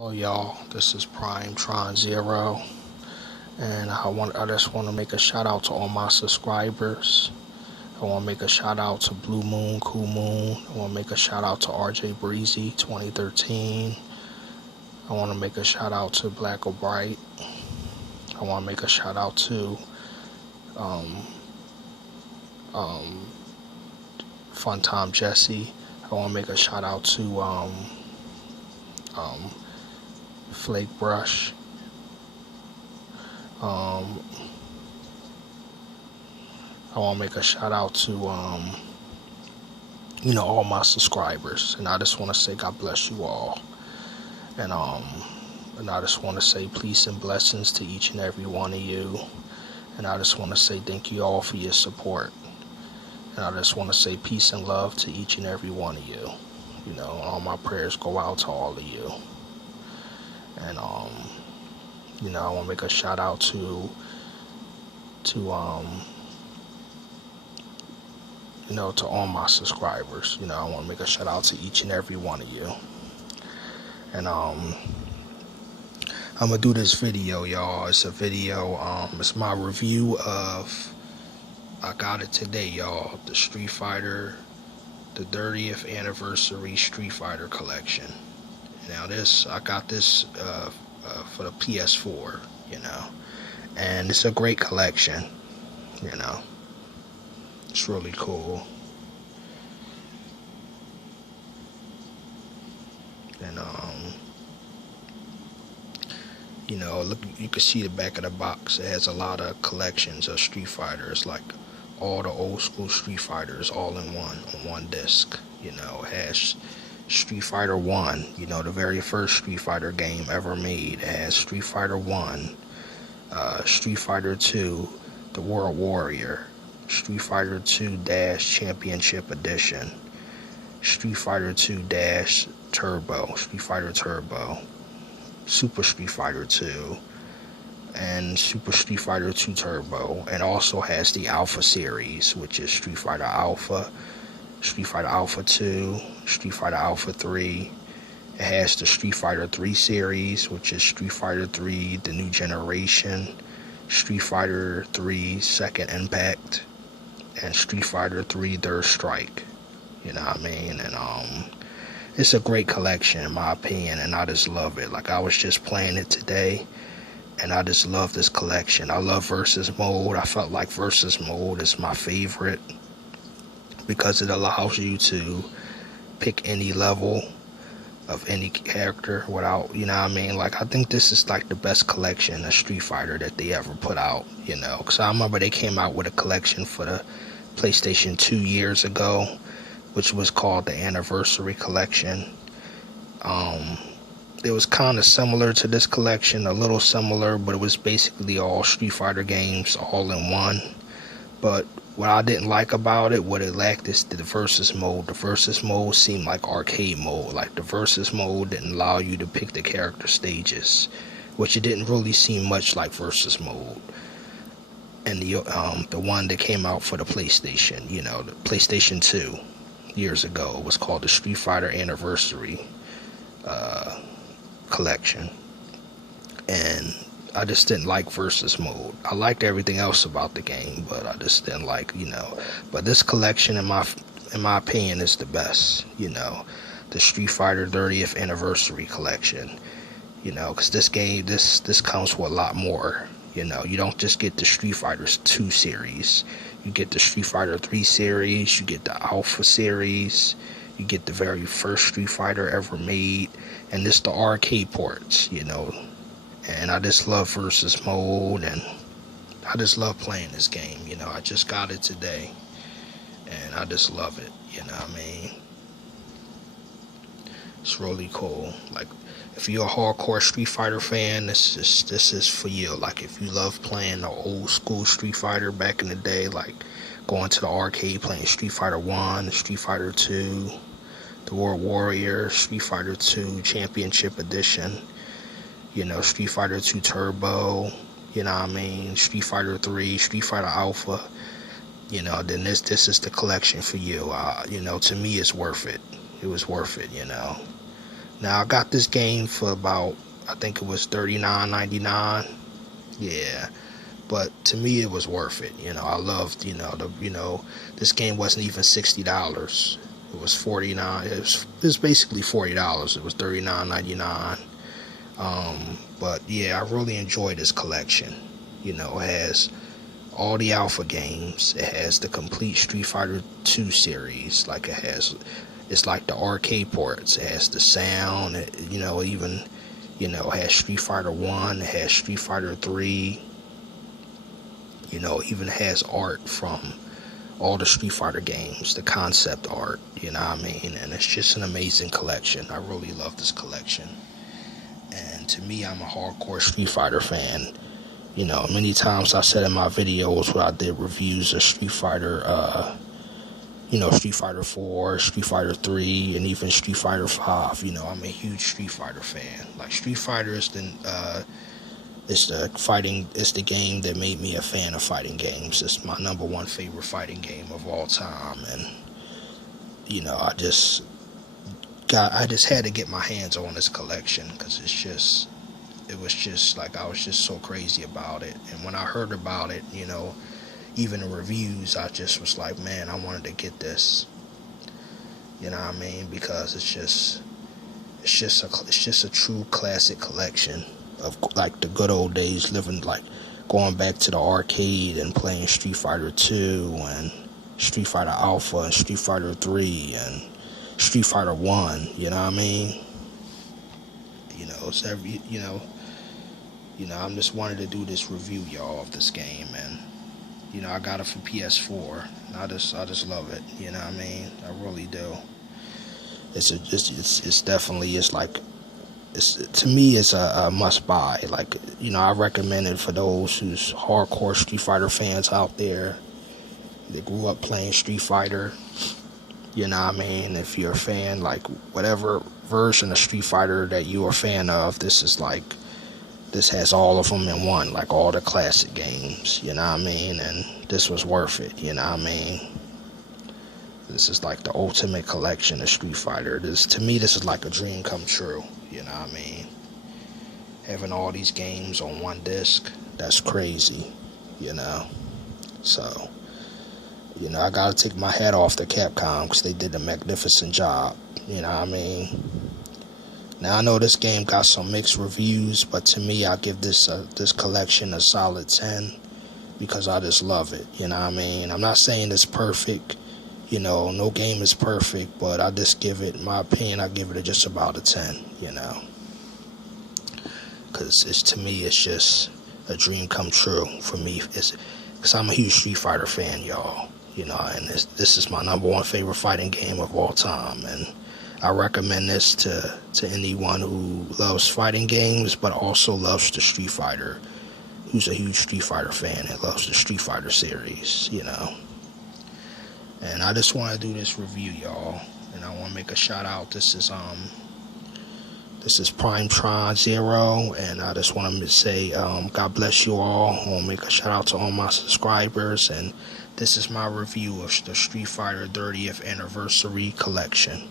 Hello y'all, this is Prime Tron Zero, and I just want to make a shout out to all my subscribers. I want to make a shout out to Blue Moon, Cool Moon. I want to make a shout out to RJ Breezy 2013. I want to make a shout out to Black or Bright. I want to make a shout out to um, um, Fun Time Jesse. I want to make a shout out to um, Flake Brush. Um, I want to make a shout out to all my subscribers, and I just want to say God bless you all, and I just want to say peace and blessings to each and every one of you, and I just want to say thank you all for your support, and I just want to say peace and love to each and every one of you. All my prayers go out to all of you, and I want to make a shout out to all my subscribers. I want to make a shout out to each and every one of you. And I'm gonna do this video, y'all. It's a video, it's my review of, I got it today, y'all, the Street Fighter, the 30th anniversary Street Fighter collection. Now I got this for the PS4, and it's a great collection, It's really cool. And look, you can see the back of the box. It has a lot of collections of Street Fighters, like all the old school Street Fighters all in one disc. It has Street Fighter 1, the very first Street Fighter game ever made. It has Street Fighter 1, Street Fighter 2, The World Warrior, Street Fighter 2 Championship Edition, Street Fighter 2 Turbo, Street Fighter Turbo, Super Street Fighter 2, and Super Street Fighter 2 Turbo, and also has the Alpha series, which is Street Fighter Alpha, Street Fighter Alpha 2, Street Fighter Alpha 3. It has the Street Fighter 3 series, which is Street Fighter 3 The New Generation, Street Fighter 3 Second Impact, and Street Fighter 3 Third Strike. You know what I mean? And it's a great collection in my opinion, and I just love it. Like, I was just playing it today, and I just love this collection. I love Versus Mode. I felt like Versus Mode is my favorite because it allows you to pick any level of any character without, like, I think this is like the best collection of Street Fighter that they ever put out, because I remember they came out with a collection for the PlayStation 2 years ago, which was called the Anniversary Collection. It was kind of similar to this collection, a little similar, but it was basically all Street Fighter games all in one. But what I didn't like about it, what it lacked, is the Versus Mode. The Versus Mode seemed like arcade mode. Like, the Versus Mode didn't allow you to pick the character stages, which it didn't really seem much like Versus Mode. And the one that came out for the PlayStation, the PlayStation 2 years ago, was called the Street Fighter Anniversary collection. And I just didn't like Versus Mode. I liked everything else about the game, but I just didn't like, But this collection, in my opinion, is the best. The Street Fighter 30th Anniversary collection. Because this game, this comes with a lot more. You don't just get the Street Fighter 2 series. You get the Street Fighter 3 series. You get the Alpha series. You get the very first Street Fighter ever made. And this the arcade ports, And I just love Versus Mode, and I just love playing this game. I just got it today, and I just love it. It's really cool. Like, if you're a hardcore Street Fighter fan, this is for you. Like, if you love playing the old school Street Fighter back in the day, like going to the arcade playing Street Fighter 1, Street Fighter 2, The World Warrior, Street Fighter 2 Championship Edition, Street Fighter 2 Turbo, Street Fighter 3, Street Fighter Alpha, then this is the collection for you. To me, it's worth it. It was worth it, Now I got this game for about, I think it was $39.99. Yeah, but to me it was worth it. I loved, this game wasn't even $60. It was 49. It was basically $40. It was $39.99. But yeah, I really enjoy this collection. It has all the alpha games. It has the complete Street Fighter 2 series. Like it's like the arcade ports. It has the sound. Even it has Street Fighter 1. It has Street Fighter 3. Even has art from all the Street Fighter games, the concept art. You know what I mean? And it's just an amazing collection. I really love this collection. And to me, I'm a hardcore Street Fighter fan. Many times I said in my videos where I did reviews of Street Fighter, Street Fighter 4, Street Fighter 3, and even Street Fighter 5. I'm a huge Street Fighter fan. Like, Street Fighter is it's the game that made me a fan of fighting games. It's my number one favorite fighting game of all time. And, I just had to get my hands on this collection because it was just like, I was just so crazy about it. And when I heard about it, even the reviews, I just was like, man, I wanted to get this. You know what I mean? Because it's just a true classic collection of like the good old days, living, like going back to the arcade and playing Street Fighter 2 and Street Fighter Alpha and Street Fighter 3 and Street Fighter 1. You know what I mean? It's I'm just wanted to do this review, y'all, of this game. And I got it for PS4. I just love it. You know what I mean? I really do. It's definitely, to me, it's a must buy. Like, I recommend it for those who's hardcore Street Fighter fans out there. They grew up playing Street Fighter. You know what I mean? If you're a fan, like, whatever version of Street Fighter that you're a fan of, this has all of them in one, like all the classic games. You know what I mean? And this was worth it. You know what I mean? This is like the ultimate collection of Street Fighter. To me, this is like a dream come true. You know what I mean? Having all these games on one disc, that's crazy. So, I gotta take my hat off to Capcom because they did a magnificent job. You know what I mean? Now, I know this game got some mixed reviews, but to me, I give this collection a solid 10 because I just love it. You know what I mean? I'm not saying it's perfect. No game is perfect, but I just give it, in my opinion, I give it just about a 10, Because to me, it's just a dream come true for me. Because I'm a huge Street Fighter fan, y'all. And this is my number one favorite fighting game of all time. And I recommend this to anyone who loves fighting games, but also loves the Street Fighter, who's a huge Street Fighter fan and loves the Street Fighter series, And I just want to do this review, y'all. And I want to make a shout out. This is Primetron Zero, and I just want to say God bless you all. I want to make a shout out to all my subscribers, and this is my review of the Street Fighter 30th Anniversary Collection.